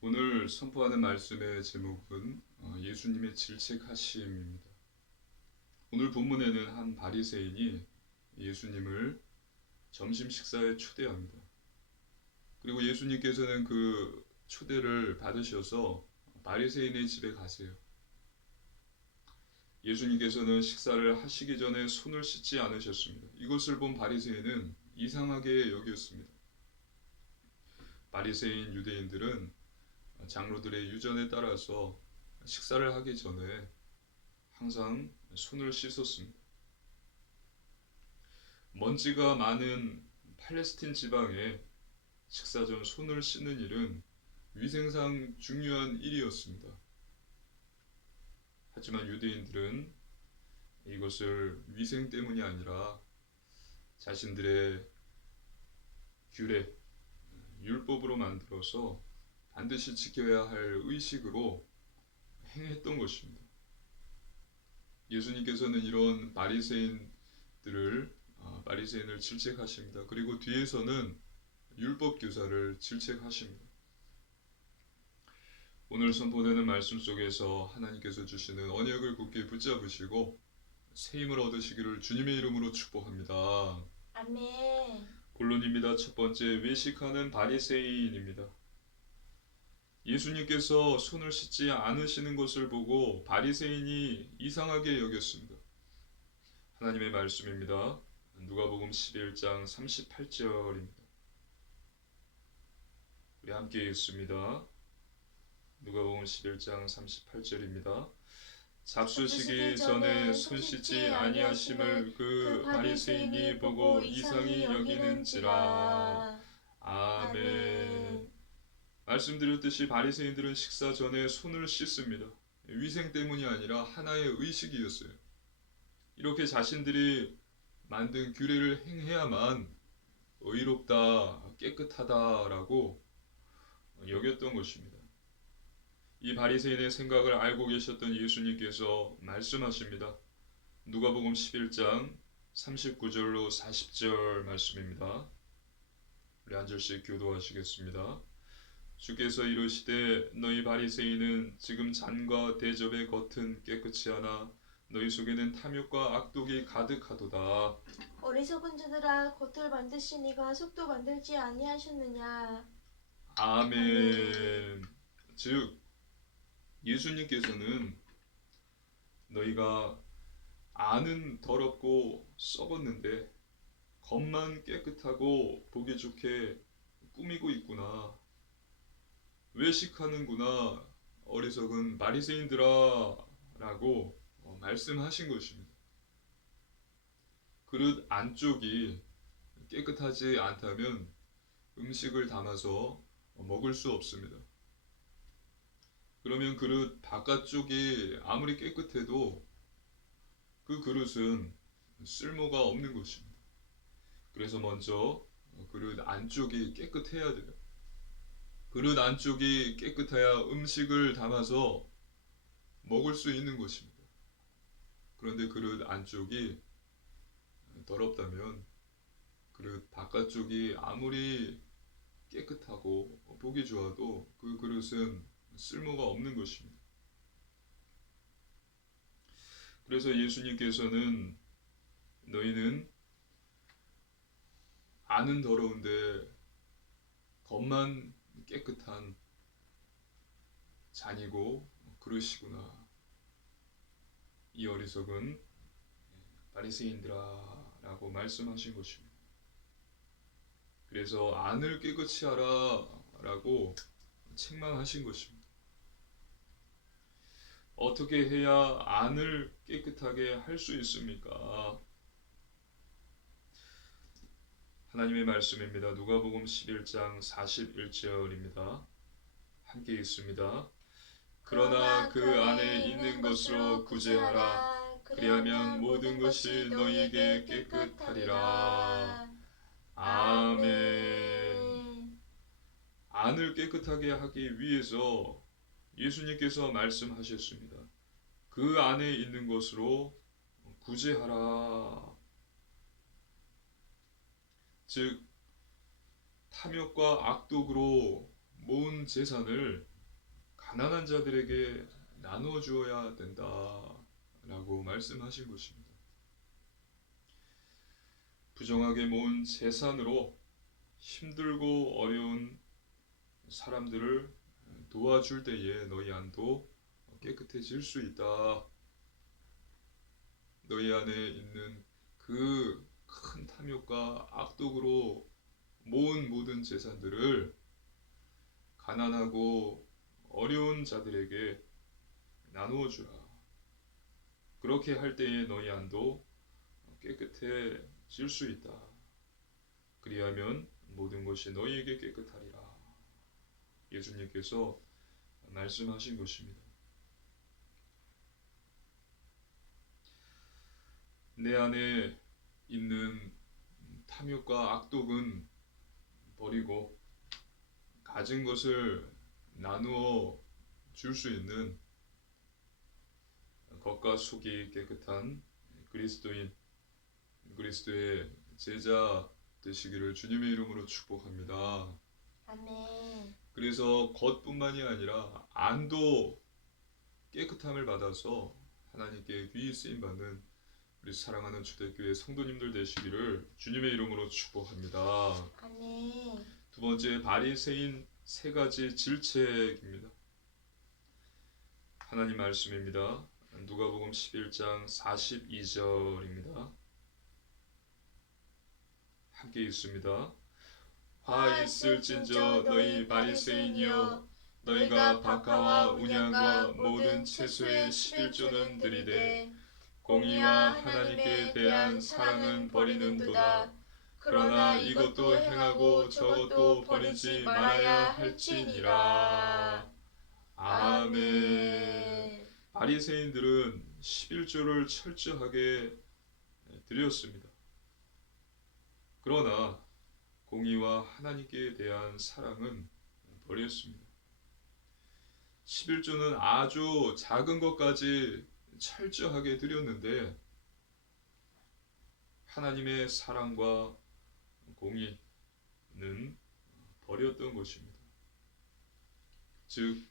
오늘 선포하는 말씀의 제목은 예수님의 질책하심입니다. 오늘 본문에는 한 바리새인이 예수님을 점심 식사에 초대합니다. 그리고 예수님께서는 그 초대를 받으셔서 바리새인의 집에 가세요. 예수님께서는 식사를 하시기 전에 손을 씻지 않으셨습니다. 이것을 본 바리새인은 이상하게 여겼습니다. 바리새인 유대인들은 장로들의 유전에 따라서 식사를 하기 전에 항상 손을 씻었습니다. 먼지가 많은 팔레스틴 지방에 식사 전 손을 씻는 일은 위생상 중요한 일이었습니다. 하지만 유대인들은 이것을 위생 때문이 아니라 자신들의 규례, 율법으로 만들어서 반드시 지켜야 할 의식으로 행했던 것입니다. 예수님께서는 이런 바리새인을 질책하십니다. 그리고 뒤에서는 율법 교사를 질책하십니다. 오늘 선포되는 말씀 속에서 하나님께서 주시는 언약을 굳게 붙잡으시고 새 힘을 얻으시기를 주님의 이름으로 축복합니다. 아멘. 본론입니다. 첫 번째, 외식하는 바리새인입니다. 예수님께서 손을 씻지 않으시는 것을 보고 바리새인이 이상하게 여겼습니다. 하나님의 말씀입니다. 누가복음 11장 38절입니다. 우리 함께 읽습니다. 누가복음 11장 38절입니다. 잡수시기 전에 손 씻지 아니하심을 그 바리새인이 보고 이상히 여기는지라. 아멘. 말씀드렸듯이 바리새인들은 식사 전에 손을 씻습니다. 위생 때문이 아니라 하나의 의식이었어요. 이렇게 자신들이 만든 규례를 행해야만 의롭다, 깨끗하다라고 여겼던 것입니다. 이 바리새인의 생각을 알고 계셨던 예수님께서 말씀하십니다. 누가복음 11장 39절로 40절 말씀입니다. 우리 한 절씩 교도하시겠습니다. 주께서 이르시되 너희 바리새인은 지금 잔과 대접의 겉은 깨끗이 하나 너희 속에는 탐욕과 악독이 가득하도다. 어리석은 자들아, 겉을 만드시니가 속도 만들지 아니하셨느냐. 아멘. 즉 예수님께서는 너희가 안은 더럽고 썩었는데 겉만 깨끗하고 보기 좋게 꾸미고 있구나. 외식하는구나. 어리석은 바리새인들아 라고 말씀하신 것입니다. 그릇 안쪽이 깨끗하지 않다면 음식을 담아서 먹을 수 없습니다. 그러면 그릇 바깥쪽이 아무리 깨끗해도 그 그릇은 쓸모가 없는 것입니다. 그래서 먼저 그릇 안쪽이 깨끗해야 돼요. 그릇 안쪽이 깨끗해야 음식을 담아서 먹을 수 있는 것입니다. 그런데 그릇 안쪽이 더럽다면 그릇 바깥쪽이 아무리 깨끗하고 보기 좋아도 그 그릇은 쓸모가 없는 것입니다. 그래서 예수님께서는 너희는 안은 더러운데 겉만 깨끗한 잔이고 그릇이구나. 이 어리석은 바리새인들아 라고 말씀하신 것입니다. 그래서 안을 깨끗이 하라 라고 책망하신 것입니다. 어떻게 해야 안을 깨끗하게 할 수 있습니까? 하나님의 말씀입니다. 누가복음 11장 41절입니다. 함께 읽습니다. 그러나 그 안에 있는 것으로 구제하라. 그리하면 모든 것이 너희에게 깨끗하리라. 아멘. 안을 깨끗하게 하기 위해서 예수님께서 말씀하셨습니다. 그 안에 있는 것으로 구제하라. 즉 탐욕과 악독으로 모은 재산을 가난한 자들에게 나누어 주어야 된다라고 말씀하신 것입니다. 부정하게 모은 재산으로 힘들고 어려운 사람들을 도와줄 때에 너희 안도 깨끗해질 수 있다. 너희 안에 있는 그 큰 탐욕과 악독으로 모은 모든 재산들을 가난하고 어려운 자들에게 나누어 주라. 그렇게 할 때에 너희 안도 깨끗해질 수 있다. 그리하면 모든 것이 너희에게 깨끗하리라. 예수님께서 말씀하신 것입니다. 내 안에 있는 탐욕과 악독은 버리고 가진 것을 나누어 줄 수 있는 겉과 속이 깨끗한 그리스도인, 그리스도의 제자 되시기를 주님의 이름으로 축복합니다. 아멘. 그래서 겉뿐만이 아니라 안도 깨끗함을 받아서 하나님께 귀히 쓰임 받는 우리 사랑하는 초대교회 성도님들 되시기를 주님의 이름으로 축복합니다. 아멘. 두 번째, 바리새인 세 가지 질책입니다. 하나님 말씀입니다. 누가복음 11장 42절입니다. 함께 읽습니다. 화 있을진저 너희 바리새인이여, 너희가 박하와 운양과 모든 채소의 11조는 드리되 공의와 하나님께 대한 사랑은 버리는도다. 그러나 이것도 행하고 저것도 버리지 말아야 할지니라. 아멘. 바리새인들은 11조를 철저하게 드렸습니다. 그러나 공의와 하나님께 대한 사랑은 버렸습니다. 11조는 아주 작은 것까지 철저하게 드렸는데 하나님의 사랑과 공의는 버렸던 것입니다. 즉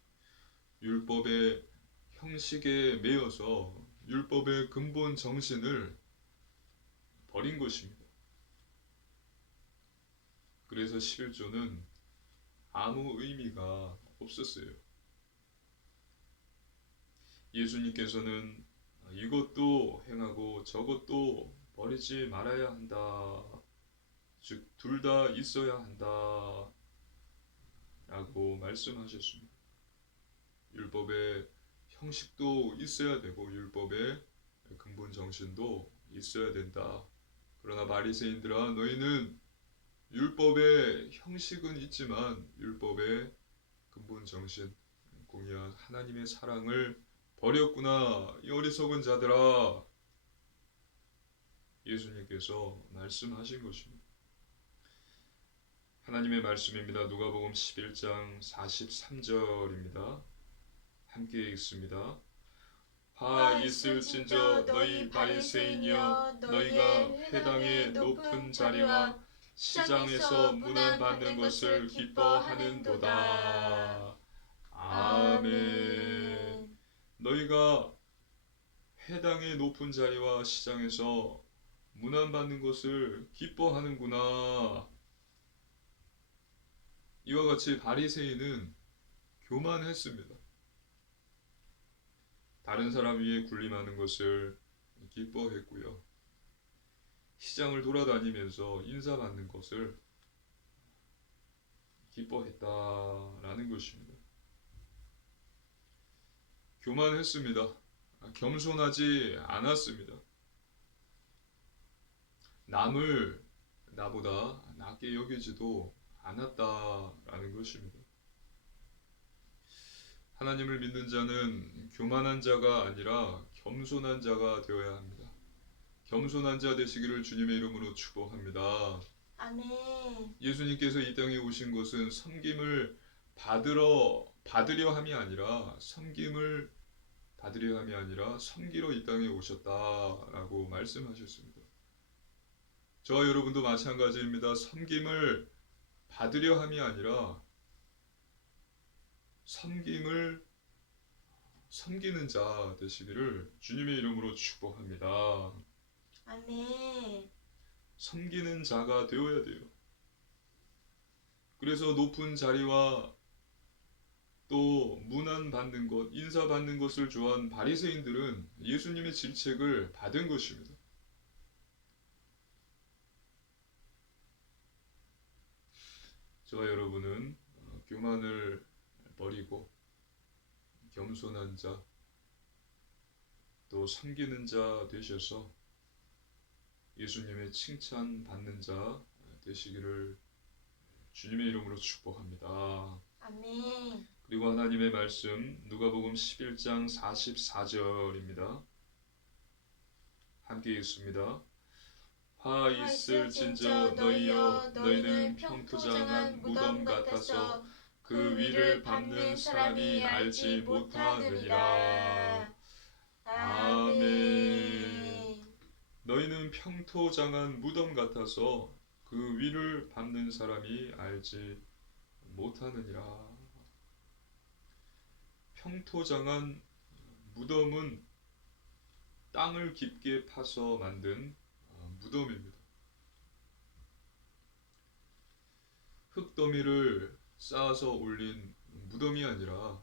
율법의 형식에 매여서 율법의 근본 정신을 버린 것입니다. 그래서 11조는 아무 의미가 없었어요. 예수님께서는 이것도 행하고 저것도 버리지 말아야 한다. 즉, 둘 다 있어야 한다. 라고 말씀하셨습니다. 율법의 형식도 있어야 되고 율법의 근본 정신도 있어야 된다. 그러나 바리새인들아, 너희는 율법의 형식은 있지만 율법의 근본 정신, 공의와 하나님의 사랑을 버렸구나. 이 어리석은 자들아. 예수님께서 말씀하신 것입니다. 하나님의 말씀입니다. 누가복음 11장 43절입니다. 함께 읽습니다. 화 있을진저 너희 바리새인이여, 너희가 회당의 높은 자리와 시장에서 문안받는 것을 기뻐하는도다. 아멘. 너희가 회당의 높은 자리와 시장에서 문안받는 것을 기뻐하는구나. 이와 같이 바리새인은 교만했습니다. 다른 사람 위에 군림하는 것을 기뻐했고요. 시장을 돌아다니면서 인사받는 것을 기뻐했다라는 것입니다. 교만했습니다. 겸손하지 않았습니다. 남을 나보다 낮게 여기지도 않았다라는 것입니다. 하나님을 믿는 자는 교만한 자가 아니라 겸손한 자가 되어야 합니다. 겸손한 자 되시기를 주님의 이름으로 축복합니다. 아멘. 예수님께서 이 땅에 오신 것은 섬김을 받으려 함이 아니라 섬김을 받으려 함이 아니라 섬기러 이 땅에 오셨다라고 말씀하셨습니다. 저와 여러분도 마찬가지입니다. 섬김을 받으려 함이 아니라 섬김을 섬기는 자 되시기를 주님의 이름으로 축복합니다. 아멘. 섬기는 자가 되어야 돼요. 그래서 높은 자리와 또 문안 받는 것, 인사 받는 것을 좋아한 바리새인들은 예수님의 질책을 받은 것입니다. 저와 여러분은 교만을 버리고 겸손한 자, 또 섬기는 자 되셔서 예수님의 칭찬 받는 자 되시기를 주님의 이름으로 축복합니다. 아멘. 그리고 하나님의 말씀 누가복음 11장 44절입니다. 함께 읽습니다. 화 있을진저 너희여 너희는 평토장한 무덤 같아서 그 위를 밟는 사람이 알지 못하느니라. 아멘. 너희는 평토장한 무덤 같아서 그 위를 밟는 사람이 알지 못하느니라. 평토장한 무덤은 땅을 깊게 파서 만든 무덤입니다. 흙더미를 쌓아서 올린 무덤이 아니라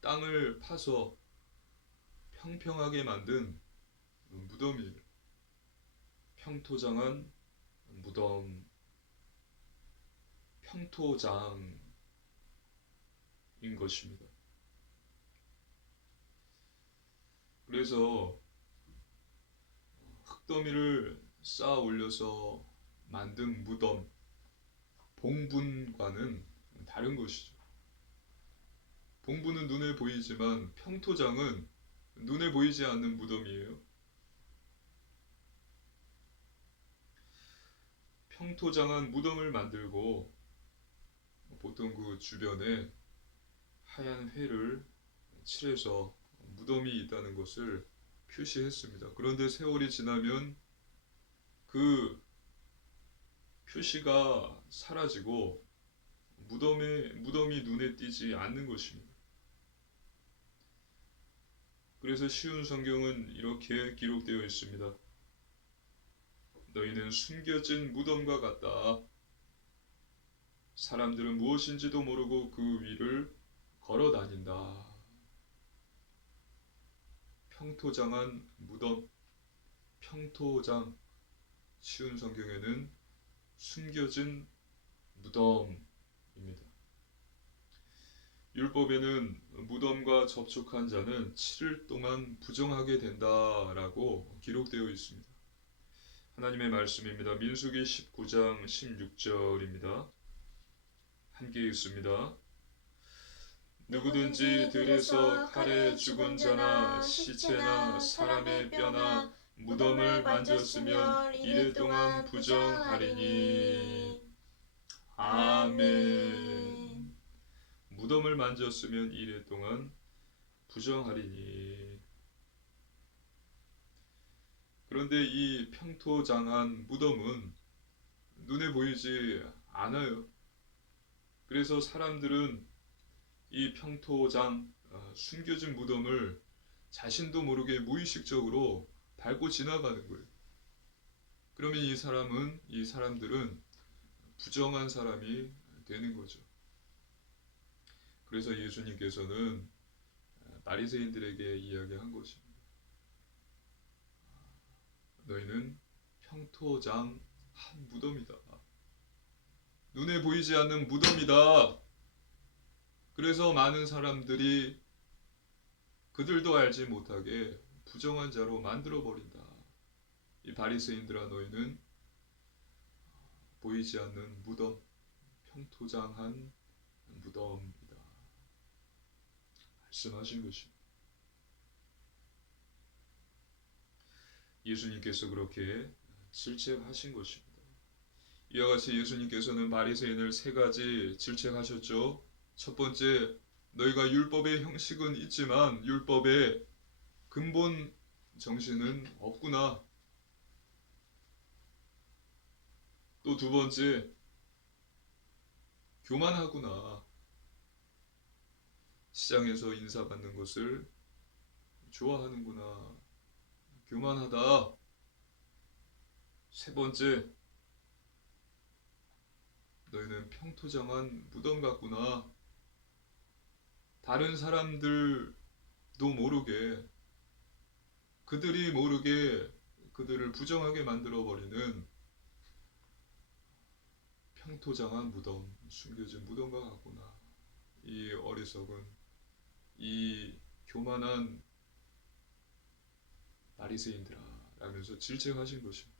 땅을 파서 평평하게 만든 무덤이에요. 평토장한 무덤, 평토장인 것입니다. 그래서 흙더미를 쌓아 올려서 만든 무덤, 봉분과는 다른 것이죠. 봉분은 눈에 보이지만 평토장은 눈에 보이지 않는 무덤이에요. 평토장한 무덤을 만들고 보통 그 주변에 하얀 회를 칠해서 무덤이 있다는 것을 표시했습니다. 그런데 세월이 지나면 그 표시가 사라지고 무덤이 눈에 띄지 않는 것입니다. 그래서 쉬운 성경은 이렇게 기록되어 있습니다. 너희는 숨겨진 무덤과 같다. 사람들은 무엇인지도 모르고 그 위를 걸어 다닌다. 평토장한 무덤, 평토장, 쉬운 성경에는 숨겨진 무덤입니다. 율법에는 무덤과 접촉한 자는 7일 동안 부정하게 된다라고 기록되어 있습니다. 하나님의 말씀입니다. 민수기 19장 16절입니다. 함께 읽습니다. 누구든지 들에서 칼에 죽은 자나 시체나 사람의 뼈나 무덤을 만졌으면 이래 동안 부정하리니. 아멘. 무덤을 만졌으면 이래 동안 부정하리니. 그런데 이 평토장한 무덤은 눈에 보이지 않아요. 그래서 사람들은 이 평토장, 숨겨진 무덤을 자신도 모르게 무의식적으로 밟고 지나가는 거예요. 그러면 이 사람들은 부정한 사람이 되는 거죠. 그래서 예수님께서는 바리새인들에게 이야기한 것입니다. 너희는 평토장 한 무덤이다. 눈에 보이지 않는 무덤이다. 그래서 많은 사람들이 그들도 알지 못하게 부정한 자로 만들어 버린다. 이 바리새인들아 너희는 보이지 않는 무덤, 평토장한 무덤이다. 말씀하신 것입니다. 예수님께서 그렇게 질책하신 것입니다. 이와 같이 예수님께서는 바리새인을 세 가지 질책하셨죠. 첫 번째, 너희가 율법의 형식은 있지만 율법의 근본 정신은 없구나. 또 두 번째, 교만하구나. 시장에서 인사받는 것을 좋아하는구나. 교만하다. 세 번째, 너희는 평토장한 무덤 같구나. 다른 사람들도 모르게, 그들이 모르게 그들을 부정하게 만들어버리는 평토장한 무덤, 숨겨진 무덤과 같구나. 이 어리석은, 이 교만한 바리새인들아 라면서 질책하신 것입니다.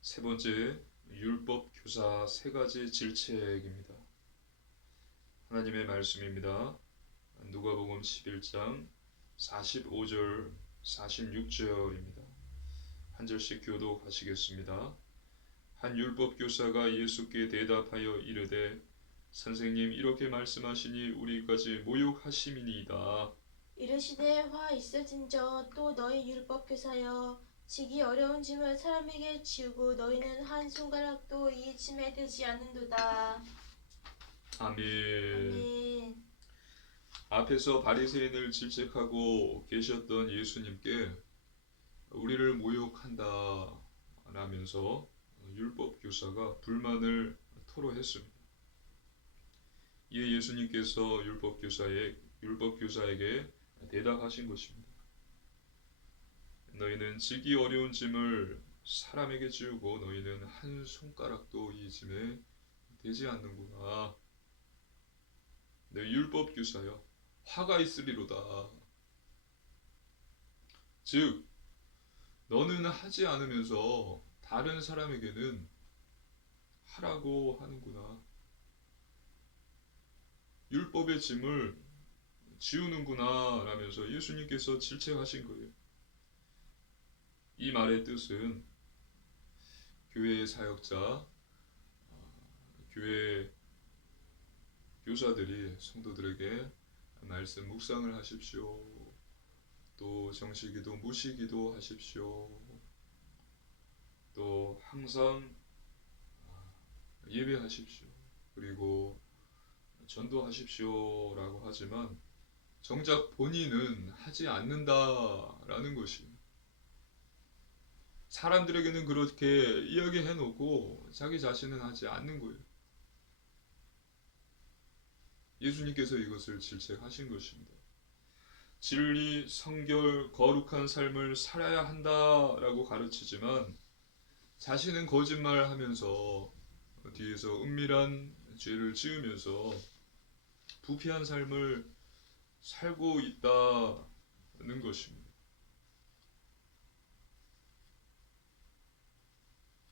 세 번째, 율법 교사 세 가지 질책입니다. 하나님의 말씀입니다. 누가복음 11장 45절 46절입니다. 한 절씩 교독하시겠습니다. 한 율법 교사가 예수께 대답하여 이르되 선생님 이렇게 말씀하시니 우리까지 모욕하심이니이다. 이르시되 화 있을진저 또 너희 율법 교사여 지기 어려운 짐을 사람에게 지우고 너희는 한 손가락도 이 짐에 대지 않는도다. 아멘. 아멘. 앞에서 바리새인을 질책하고 계셨던 예수님께 우리를 모욕한다 라면서 율법 교사가 불만을 토로했습니다. 이에 예수님께서 율법 교사에게 대답하신 것입니다. 너희는 지기 어려운 짐을 사람에게 지우고 너희는 한 손가락도 이 짐에 대지 않는구나. 너희 율법 교사여 화가 있으리로다. 즉 너는 하지 않으면서 다른 사람에게는 하라고 하는구나. 율법의 짐을 지우는구나 라면서 예수님께서 질책하신 거예요. 이 말의 뜻은 교회의 사역자, 교회 교사들이 성도들에게 말씀 묵상을 하십시오. 또 정시기도, 무시기도 하십시오. 또 항상 예배하십시오. 그리고 전도하십시오라고 하지만 정작 본인은 하지 않는다라는 것이 사람들에게는 그렇게 이야기해 놓고 자기 자신은 하지 않는 거예요. 예수님께서 이것을 질책하신 것입니다. 진리, 성결, 거룩한 삶을 살아야 한다라고 가르치지만 자신은 거짓말하면서 뒤에서 은밀한 죄를 지으면서 부패한 삶을 살고 있다는 것입니다.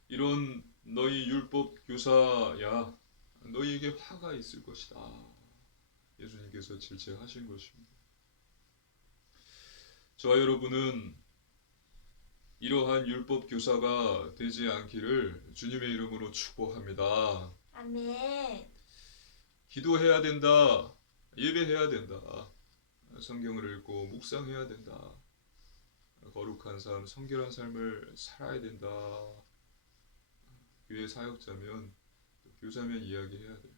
이런 너희 율법 교사야 너희에게 화가 있을 것이다. 예수님께서 질책하신 것입니다. 저와 여러분은 이러한 율법 교사가 되지 않기를 주님의 이름으로 축복합니다. 아멘. 기도해야 된다. 예배해야 된다. 성경을 읽고 묵상해야 된다. 거룩한 삶, 성결한 삶을 살아야 된다. 교회 사역자면 교사면 이야기해야 돼요.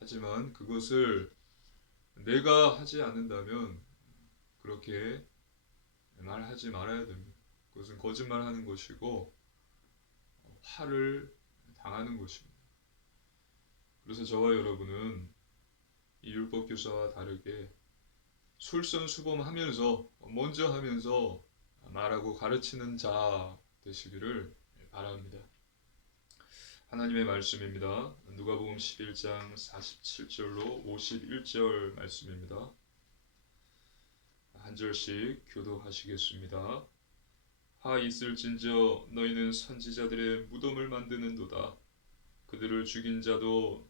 하지만 그것을 내가 하지 않는다면 그렇게 말하지 말아야 됩니다. 그것은 거짓말하는 것이고 화를 당하는 것입니다. 그래서 저와 여러분은 이 율법 교사와 다르게 솔선수범하면서 먼저 하면서 말하고 가르치는 자 되시기를 바랍니다. 하나님의 말씀입니다. 누가복음 11장 47절로 51절 말씀입니다. 한 절씩 교도하시겠습니다. 하 있을진저 너희는 선지자들의 무덤을 만드는도다. 그들을 죽인 자도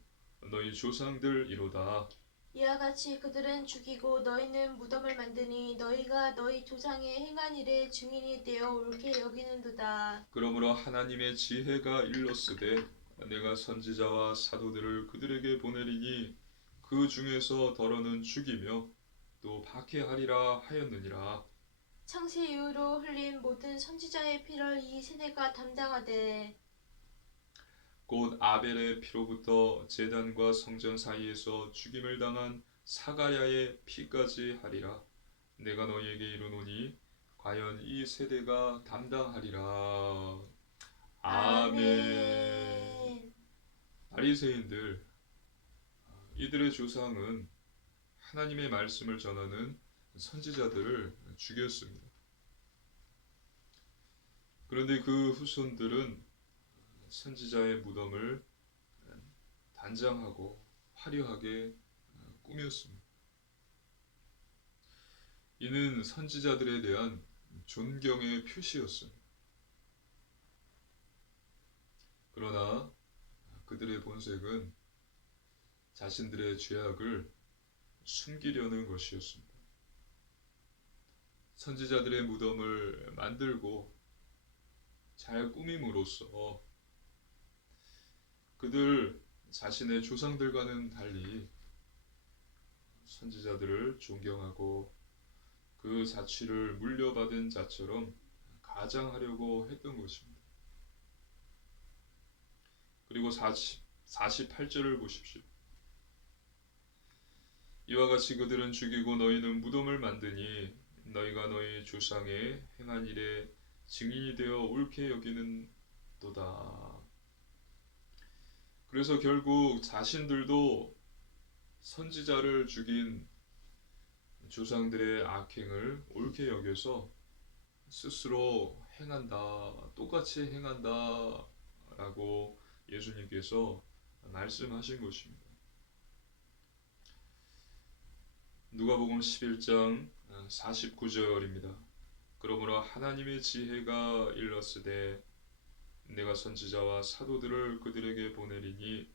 너희 조상들이로다. 이와 같이 그들은 죽이고 너희는 무덤을 만드니 너희가 너희 조상의 행한 일의 증인이 되어 옳게 여기는도다. 그러므로 하나님의 지혜가 일렀으되 내가 선지자와 사도들을 그들에게 보내리니 그 중에서 더러는 죽이며 또 박해하리라 하였느니라. 창세 이후로 흘린 모든 선지자의 피를 이 세대가 담당하되 곧 아벨의 피로부터 제단과 성전 사이에서 죽임을 당한 사가랴의 피까지 하리라. 내가 너희에게 이르노니 과연 이 세대가 담당하리라. 아멘. 아멘. 바리새인들, 이들의 조상은 하나님의 말씀을 전하는 선지자들을 죽였습니다. 그런데 그 후손들은 선지자의 무덤을 단장하고 화려하게 꾸몄습니다. 이는 선지자들에 대한 존경의 표시였습니다. 그러나 그들의 본색은 자신들의 죄악을 숨기려는 것이었습니다. 선지자들의 무덤을 만들고 잘 꾸밈으로써 그들 자신의 조상들과는 달리 선지자들을 존경하고 그 자취를 물려받은 자처럼 가장하려고 했던 것입니다. 그리고 48절을 보십시오. 이와 같이 그들은 죽이고 너희는 무덤을 만드니 너희가 너희 조상의 행한 일에 증인이 되어 옳게 여기는도다. 그래서 결국 자신들도 선지자를 죽인 조상들의 악행을 옳게 여겨서 스스로 행한다, 똑같이 행한다 라고 예수님께서 말씀하신 것입니다. 누가복음 11장 49절입니다. 그러므로 하나님의 지혜가 일렀으되 내가 선지자와 사도들을 그들에게 보내리니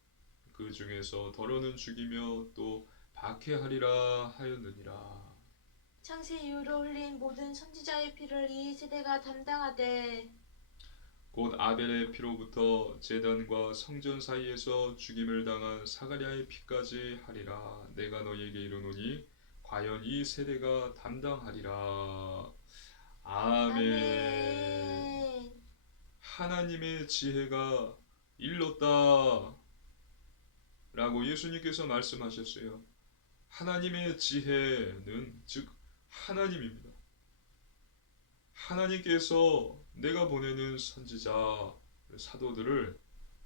그 중에서 더러는 죽이며 또 박해하리라 하였느니라. 창세 이후로 흘린 모든 선지자의 피를 이 세대가 담당하되 곧 아벨의 피로부터 제단과 성전 사이에서 죽임을 당한 사가랴의 피까지 하리라. 내가 너희에게 이르노니 과연 이 세대가 담당하리라. 아멘. 아멘. 하나님의 지혜가 일렀다 라고 예수님께서 말씀하셨어요. 하나님의 지혜는 즉 하나님입니다. 하나님께서 내가 보내는 선지자 사도들을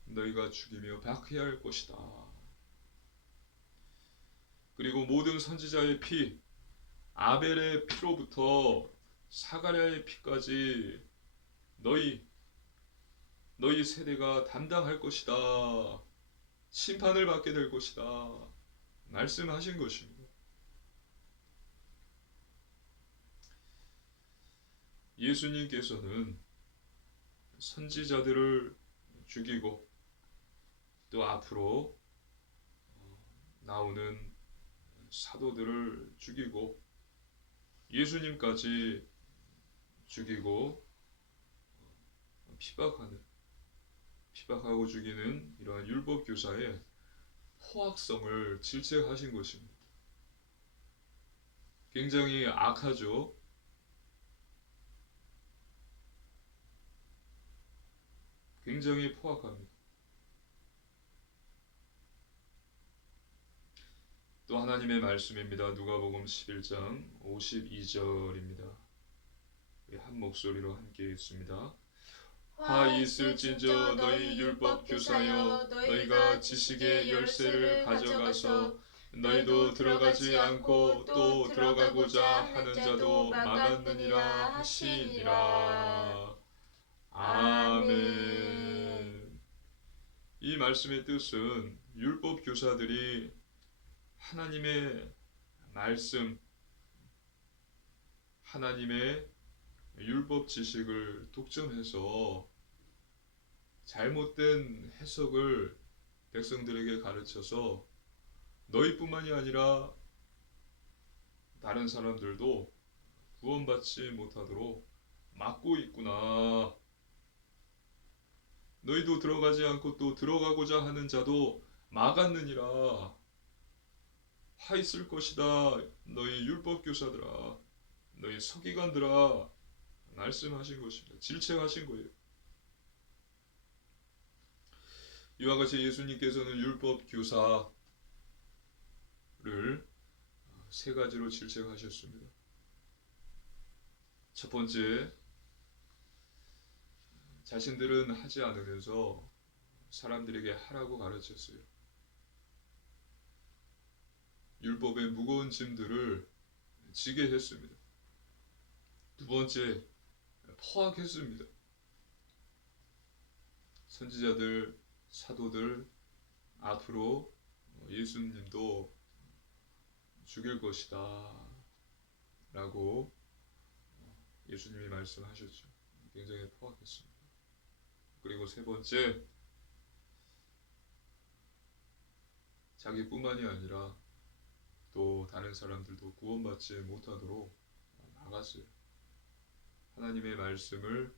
너희가 죽이며 박해할 것이다. 그리고 모든 선지자의 피, 아벨의 피로부터 사가랴의 피까지 너희 세대가 담당할 것이다. 심판을 받게 될 것이다. 말씀하신 것입니다. 예수님께서는 선지자들을 죽이고 또 앞으로 나오는 사도들을 죽이고 예수님까지 죽이고 피박하고 죽이는 이러한 율법 교사의 포악성을 질책하신 것입니다. 굉장히 악하죠. 굉장히 포악합니다. 또 하나님의 말씀입니다. 누가복음 11장 52절입니다. 한 목소리로 함께 읽습니다. 화 있을진저 너희 율법 교사여 너희가 지식의 열쇠를 가져가서 너희도 들어가지 않고 또 들어가고자 하는 자도 막았느니라 하시니라. 아멘. 이 말씀의 뜻은 율법 교사들이 하나님의 말씀, 하나님의 율법 지식을 독점해서 잘못된 해석을 백성들에게 가르쳐서 너희뿐만이 아니라 다른 사람들도 구원받지 못하도록 막고 있구나. 너희도 들어가지 않고 또 들어가고자 하는 자도 막았느니라. 화 있을 것이다. 너희 율법 교사들아, 너희 서기관들아, 말씀하신 것입니다. 질책하신 거예요. 이와 같이 예수님께서는 율법 교사를 세 가지로 질책하셨습니다. 첫 번째, 자신들은 하지 않으면서 사람들에게 하라고 가르쳤어요. 율법의 무거운 짐들을 지게 했습니다. 두 번째, 포악했습니다. 선지자들, 사도들 앞으로 예수님도 죽일 것이다 라고 예수님이 말씀하셨죠. 굉장히 포악했습니다. 그리고 세 번째, 자기뿐만이 아니라 또 다른 사람들도 구원받지 못하도록 막았어요. 하나님의 말씀을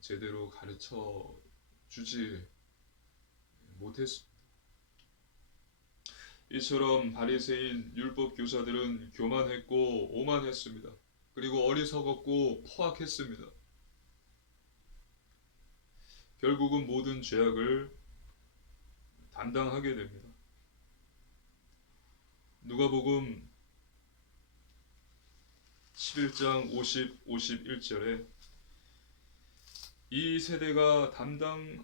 제대로 가르쳐 주지 못했습니다. 이처럼 바리새인 율법 교사들은 교만했고 오만했습니다. 그리고 어리석었고 포악했습니다. 결국은 모든 죄악을 담당하게 됩니다. 누가복음 11장 50, 51절에 이 세대가 담당하되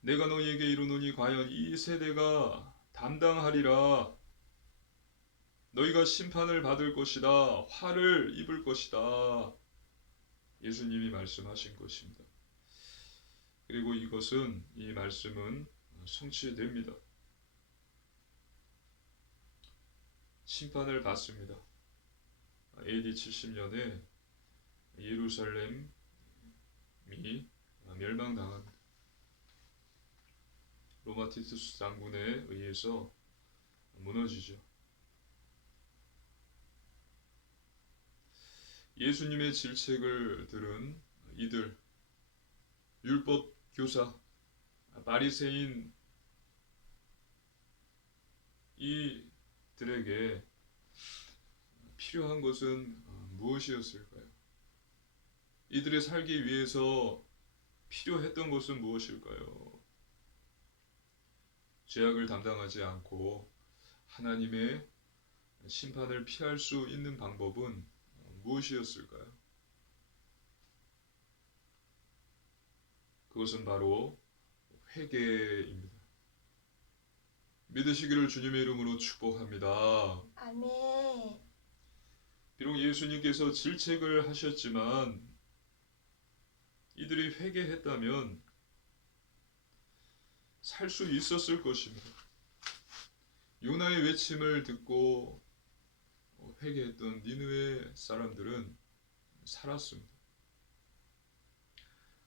내가 너희에게 이르노니 과연 이 세대가 담당하리라. 너희가 심판을 받을 것이다. 화를 입을 것이다. 예수님이 말씀하신 것입니다. 그리고 이 말씀은 성취됩니다. 심판을 받습니다. AD 70년에 예루살렘이 멸망당합니다. 로마 티투스 장군에 의해서 무너지죠. 예수님의 질책을 들은 이들, 율법 교사, 바리새인 이들에게 필요한 것은 무엇이었을까요? 이들의 살기 위해서 필요했던 것은 무엇일까요? 죄악을 담당하지 않고 하나님의 심판을 피할 수 있는 방법은 무엇이었을까요? 그것은 바로 회개입니다. 믿으시기를 주님의 이름으로 축복합니다. 아멘. 비록 예수님께서 질책을 하셨지만 이들이 회개했다면 살 수 있었을 것입니다. 요나의 외침을 듣고 회개했던 니느웨 사람들은 살았습니다.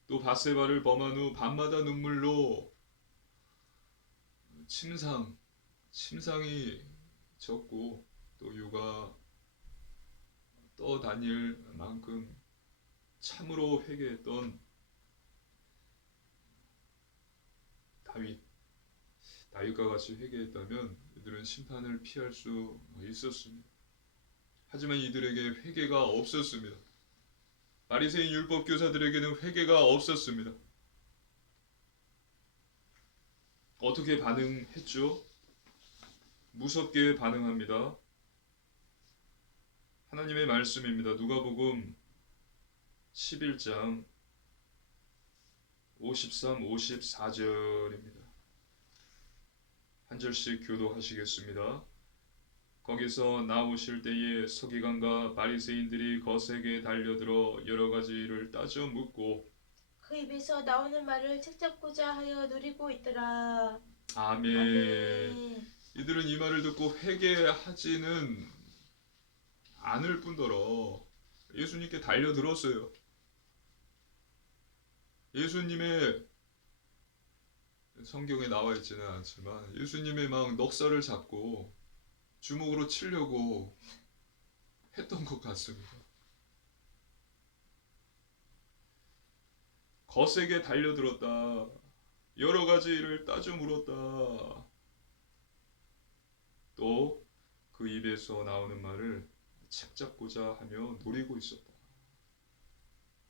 또 밧세바를 범한 후 밤마다 눈물로 침상이 졌고 또 유가 떠다닐 만큼 참으로 회개했던 다윗과 같이 회개했다면 이들은 심판을 피할 수 있었습니다. 하지만 이들에게 회개가 없었습니다. 바리새인 율법 교사들에게는 회개가 없었습니다. 어떻게 반응했죠? 무섭게 반응합니다. 하나님의 말씀입니다. 누가복음 11장 53, 54절입니다. 한 절씩 교도하시겠습니다. 거기서 나오실 때에 서기관과 바리새인들이 거세게 달려들어 여러 가지를 따져 묻고 그 입에서 나오는 말을 책잡고자 하여 노리고 있더라. 아멘. 아멘. 이들은 이 말을 듣고 회개하지는 않을 뿐더러 예수님께 달려들었어요. 예수님의 성경에 나와 있지는 않지만 예수님의 막 넉살을 잡고 주먹으로 치려고 했던 것 같습니다. 거세게 달려들었다. 여러 가지 일을 따져 물었다. 또 그 입에서 나오는 말을 책잡고자 하며 노리고 있었다.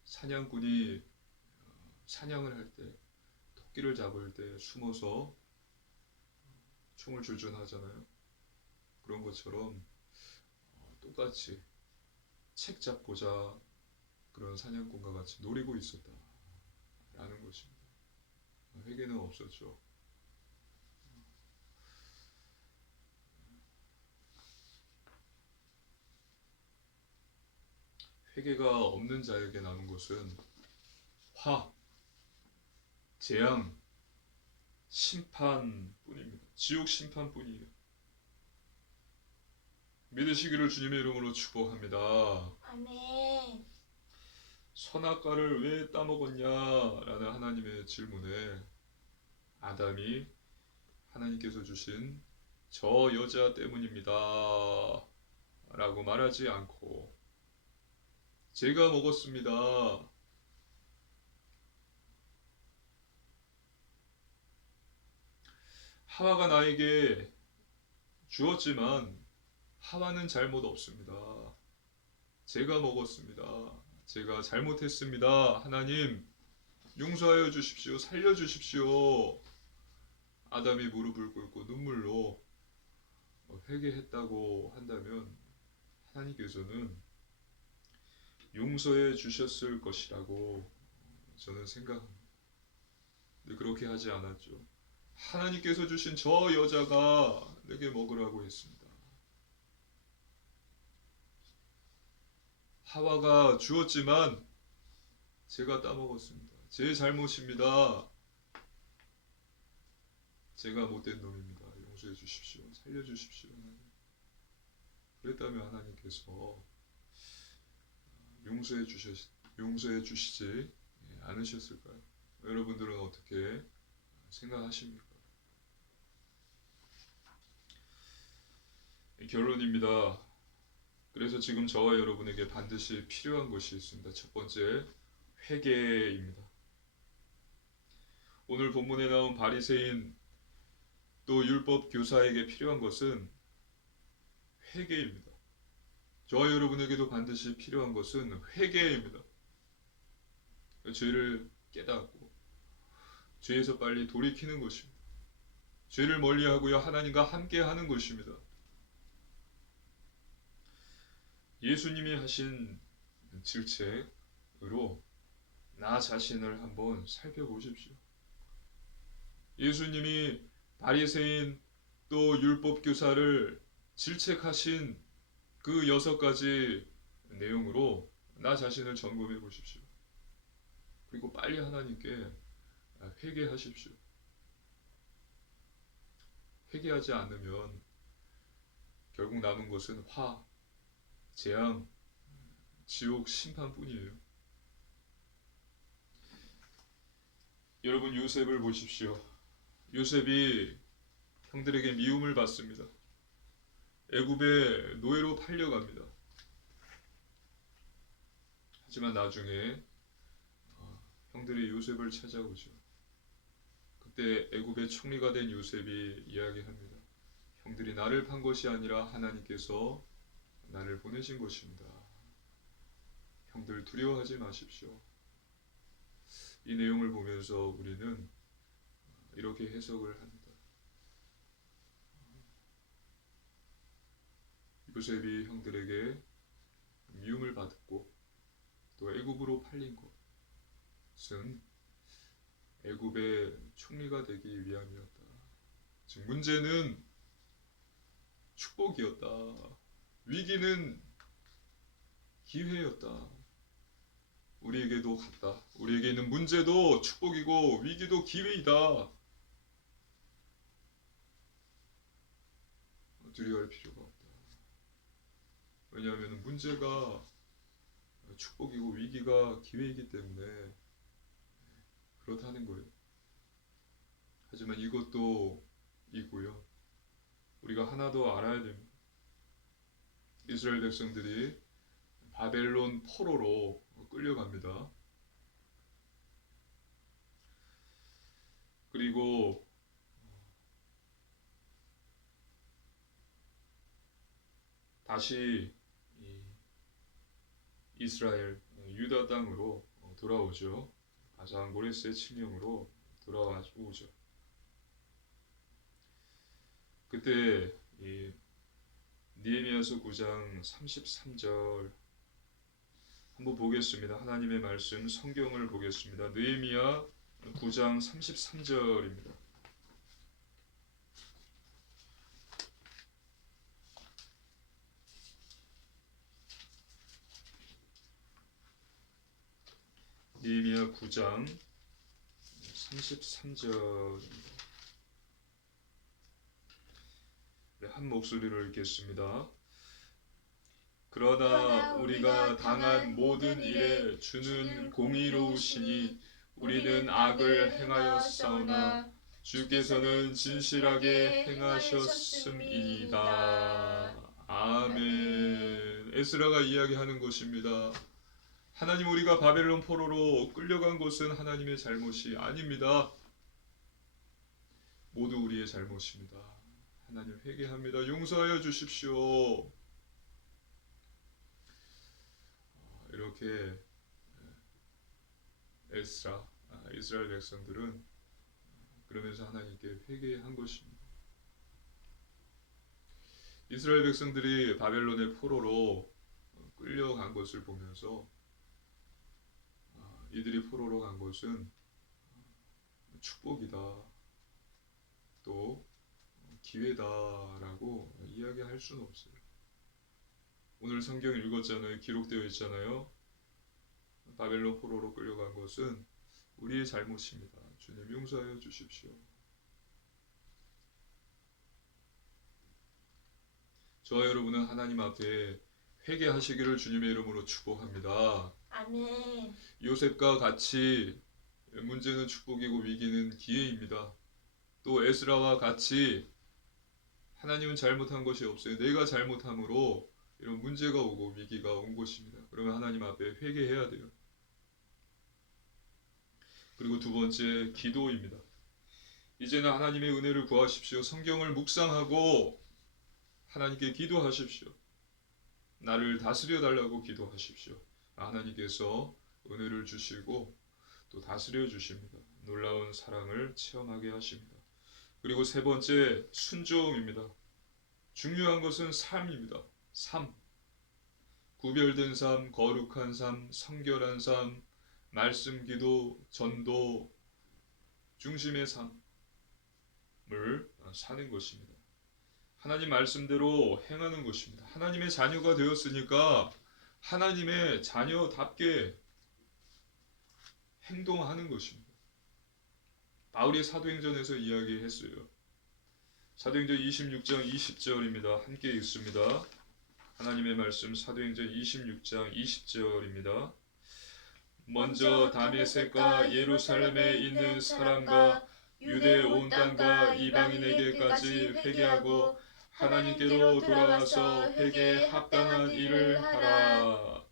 사냥꾼이 사냥을 할 때, 토끼를 잡을 때 숨어서 총을 조준하잖아요. 그런 것처럼 똑같이 책 잡고자 그런 사냥꾼과 같이 노리고 있었다라는 것입니다. 회개는 없었죠. 회개가 없는 자에게 남은 것은 화, 재앙, 심판뿐입니다. 지옥 심판뿐이에요. 믿으시기를 주님의 이름으로 축복합니다. 아멘. 선악과를 왜 따먹었냐라는 하나님의 질문에 아담이 하나님께서 주신 저 여자 때문입니다 라고 말하지 않고 제가 먹었습니다. 하와가 나에게 주었지만 하와는 잘못 없습니다. 제가 먹었습니다. 제가 잘못했습니다. 하나님 용서하여 주십시오. 살려 주십시오. 아담이 무릎을 꿇고 눈물로 회개했다고 한다면 하나님께서는 용서해 주셨을 것이라고 저는 생각합니다. 근데 그렇게 하지 않았죠. 하나님께서 주신 저 여자가 내게 먹으라고 했습니다. 하와가 주었지만 제가 따먹었습니다. 제 잘못입니다. 제가 못된 놈입니다. 용서해 주십시오. 살려 주십시오. 그랬다면 하나님께서 용서해 주시지 않으셨을까요? 여러분들은 어떻게 생각하십니까? 결론입니다. 그래서 지금 저와 여러분에게 반드시 필요한 것이 있습니다. 첫 번째, 회개입니다. 오늘 본문에 나온 바리새인 또 율법 교사에게 필요한 것은 회개입니다. 저와 여러분에게도 반드시 필요한 것은 회개입니다. 죄를 깨닫고 죄에서 빨리 돌이키는 것입니다. 죄를 멀리하고요 하나님과 함께하는 것입니다. 예수님이 하신 질책으로 나 자신을 한번 살펴보십시오. 예수님이 바리새인 또 율법 교사를 질책하신 그 6가지 내용으로 나 자신을 점검해 보십시오. 그리고 빨리 하나님께 회개하십시오. 회개하지 않으면 결국 남은 것은 화, 재앙, 지옥 심판뿐이에요. 여러분 요셉을 보십시오. 요셉이 형들에게 미움을 받습니다. 애굽의 노예로 팔려갑니다. 하지만 나중에 형들이 요셉을 찾아오죠. 그때 애굽의 총리가 된 요셉이 이야기합니다. 형들이 나를 판 것이 아니라 하나님께서 나를 보내신 것입니다. 형들 두려워하지 마십시오. 이 내용을 보면서 우리는 이렇게 해석을 합니다. 요셉이 형들에게 미움을 받았고 또 애굽으로 팔린 것은 애굽의 총리가 되기 위함이었다. 즉 문제는 축복이었다. 위기는 기회였다. 우리에게도 같다. 우리에게 있는 문제도 축복이고 위기도 기회이다. 두려워할 필요가 없다. 왜냐하면 문제가 축복이고 위기가 기회이기 때문에 그렇다는 거예요. 하지만 이것도 이고요. 우리가 하나 더 알아야 됩니다. 이스라엘 백성들이 바벨론 포로로 끌려갑니다. 그리고 다시 이스라엘 유다 땅으로 돌아오죠. 아상고레스의 칙령으로 돌아오죠. 그때 이 느헤미야서 9장 33절 한번 보겠습니다. 하나님의 말씀 성경을 보겠습니다. 느헤미야 9장 33절입니다. 느헤미야 9장 33절입니다. 네, 한 목소리로 읽겠습니다. 그러나 우리가 당한 모든 일에 주는 공의로우시니 우리는 악을 행하였사오나 주께서는 진실하게 행하셨음이니이다. 아멘. 에스라가 이야기하는 것입니다. 하나님, 우리가 바벨론 포로로 끌려간 것은 하나님의 잘못이 아닙니다. 모두 우리의 잘못입니다. 하나님 회개합니다. 용서하여 주십시오. 이렇게 에스라, 이스라엘 백성들은 그러면서 하나님께 회개한 것입니다. 이스라엘 백성들이 바벨론의 포로로 끌려간 것을 보면서 이들이 포로로 간 것은 축복이다, 또 기회다라고 이야기할 수는 없어요. 오늘 성경 읽었잖아요. 기록되어 있잖아요. 바벨론 포로로 끌려간 것은 우리의 잘못입니다. 주님 용서하여 주십시오. 저와 여러분은 하나님 앞에 회개하시기를 주님의 이름으로 축복합니다. 아멘. 요셉과 같이 문제는 축복이고 위기는 기회입니다. 또 에스라와 같이 하나님은 잘못한 것이 없어요. 내가 잘못함으로 이런 문제가 오고 위기가 온 것입니다. 그러면 하나님 앞에 회개해야 돼요. 그리고 두 번째, 기도입니다. 이제는 하나님의 은혜를 구하십시오. 성경을 묵상하고 하나님께 기도하십시오. 나를 다스려 달라고 기도하십시오. 하나님께서 은혜를 주시고 또 다스려 주십니다. 놀라운 사랑을 체험하게 하십니다. 그리고 세 번째, 순종입니다. 중요한 것은 삶입니다. 삶. 구별된 삶, 거룩한 삶, 성결한 삶, 말씀, 기도, 전도 중심의 삶을 사는 것입니다. 하나님 말씀대로 행하는 것입니다. 하나님의 자녀가 되었으니까 하나님의 자녀답게 행동하는 것입니다. 바울이 사도행전에서 이야기했어요. 사도행전 26장 20절입니다. 함께 읽습니다. 하나님의 말씀 사도행전 26장 20절입니다. 먼저 다메섹과 예루살렘에 있는 사람과 유대 온 땅과 이방인에게까지 회개하고 하나님께로 돌아와서 회개에 합당한 일을 하라.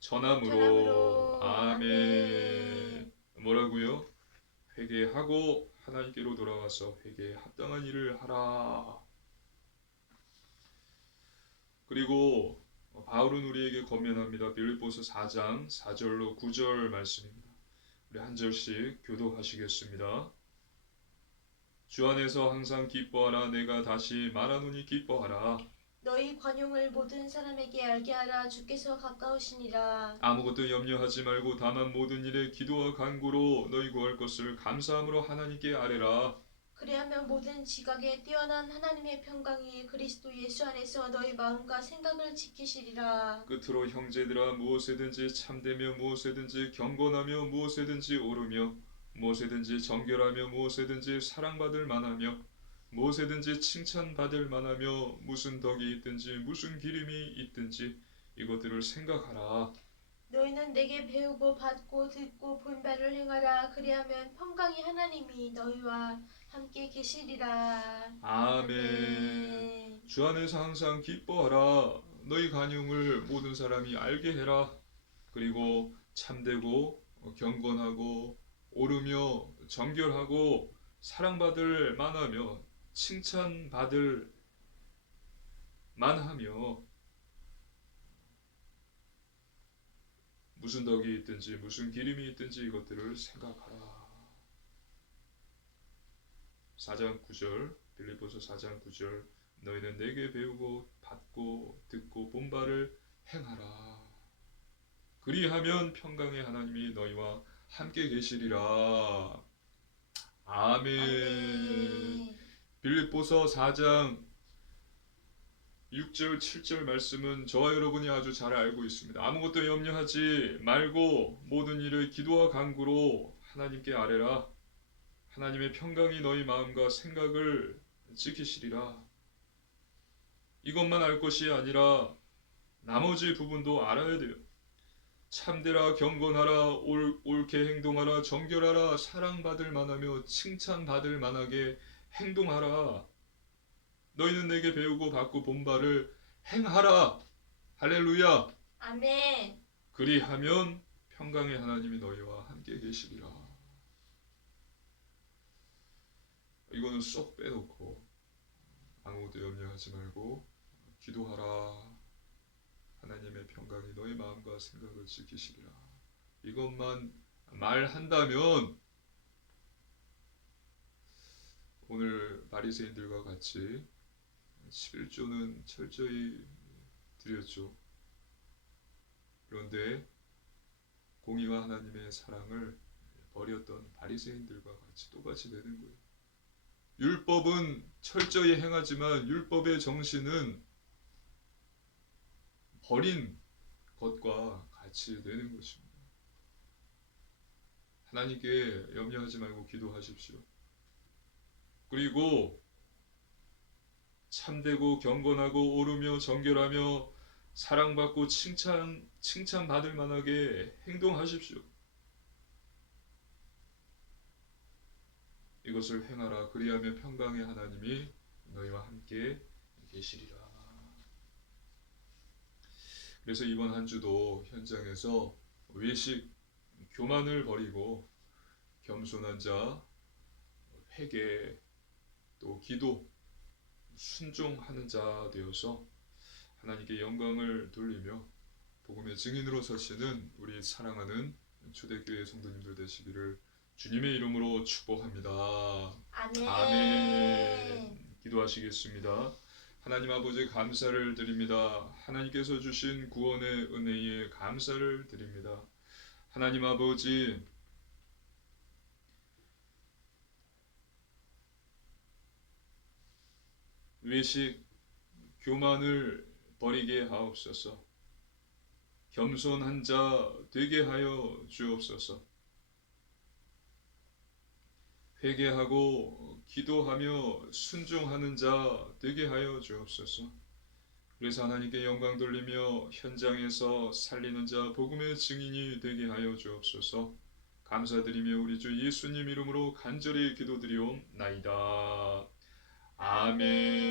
전함으로. 아멘. 뭐라고요? 회개하고 하나님께로 돌아와서 회개에 합당한 일을 하라. 그리고 바울은 우리에게 권면합니다. 빌립보서 4장 4절로 9절 말씀입니다. 우리 한 절씩 교독하시겠습니다. 주 안에서 항상 기뻐하라. 내가 다시 말하노니 기뻐하라. 너희 관용을 모든 사람에게 알게 하라. 주께서 가까우시니라. 아무것도 염려하지 말고 다만 모든 일에 기도와 간구로 너희 구할 것을 감사함으로 하나님께 아뢰라. 그리하면 모든 지각에 뛰어난 하나님의 평강이 그리스도 예수 안에서 너희 마음과 생각을 지키시리라. 끝으로 형제들아, 무엇에든지 참되며 무엇에든지 경건하며 무엇에든지 옳으며 무엇에든지 정결하며 무엇에든지 사랑받을 만하며 무엇에든지 칭찬받을 만하며 무슨 덕이 있든지 무슨 기림이 있든지 이것들을 생각하라. 너희는 내게 배우고 받고 듣고 본 바를 행하라. 그리하면 평강이 하나님이 너희와 함께 계시리라. 아멘. 주 안에서 항상 기뻐하라. 너희 간용을 모든 사람이 알게 해라. 그리고 참되고 경건하고 옳으며 정결하고 사랑받을 만하며 칭찬받을 만하며 무슨 덕이 있든지 무슨 기림이 있든지 이것들을 생각하라. 4장 9절 빌립보서 4장 9절 너희는 내게 배우고 받고 듣고 본 바를 행하라. 그리하면 평강의 하나님이 너희와 함께 계시리라. 아멘. 아멘. 빌립보서 4장 6절 7절 말씀은 저와 여러분이 아주 잘 알고 있습니다. 아무것도 염려하지 말고 모든 일을 기도와 간구로 하나님께 아뢰라. 하나님의 평강이 너희 마음과 생각을 지키시리라. 이것만 알 것이 아니라 나머지 부분도 알아야 돼요. 참되라, 경건하라, 옳게 행동하라, 정결하라, 사랑받을 만하며 칭찬받을 만하게 행동하라. 너희는 내게 배우고 받고 본 바를 행하라. 할렐루야. 아멘. 그리하면 평강의 하나님이 너희와 함께 계시리라. 이거는 쏙 빼놓고 아무것도 염려하지 말고 기도하라. 하나님의 평강이 너희 마음과 생각을 지키시리라. 이것만 말한다면 오늘 바리새인들과 같이 11조는 철저히 드렸죠. 그런데 공의와 하나님의 사랑을 버렸던 바리새인들과 같이 똑같이 되는 거예요. 율법은 철저히 행하지만 율법의 정신은 버린 것과 같이 되는 것입니다. 하나님께 염려하지 말고 기도하십시오. 그리고 참되고 경건하고 옳으며 정결하며 사랑받고 칭찬받을 만하게 행동하십시오. 이것을 행하라. 그리하면 평강의 하나님이 너희와 함께 계시리라. 그래서 이번 한 주도 현장에서 외식, 교만을 버리고 겸손한 자, 회개, 또 기도, 순종하는 자 되어서 하나님께 영광을 돌리며 복음의 증인으로 서시는 우리 사랑하는 초대교회 성도님들 되시기를 주님의 이름으로 축복합니다. 아멘. 아멘. 기도하시겠습니다. 하나님 아버지 감사를 드립니다. 하나님께서 주신 구원의 은혜에 감사를 드립니다. 하나님 아버지 외식, 교만을 버리게 하옵소서. 겸손한 자 되게 하여 주옵소서. 회개하고 기도하며 순종하는 자 되게 하여 주옵소서. 그래서 하나님께 영광 돌리며 현장에서 살리는 자 복음의 증인이 되게 하여 주옵소서. 감사드리며 우리 주 예수님 이름으로 간절히 기도드리옵나이다. 아멘.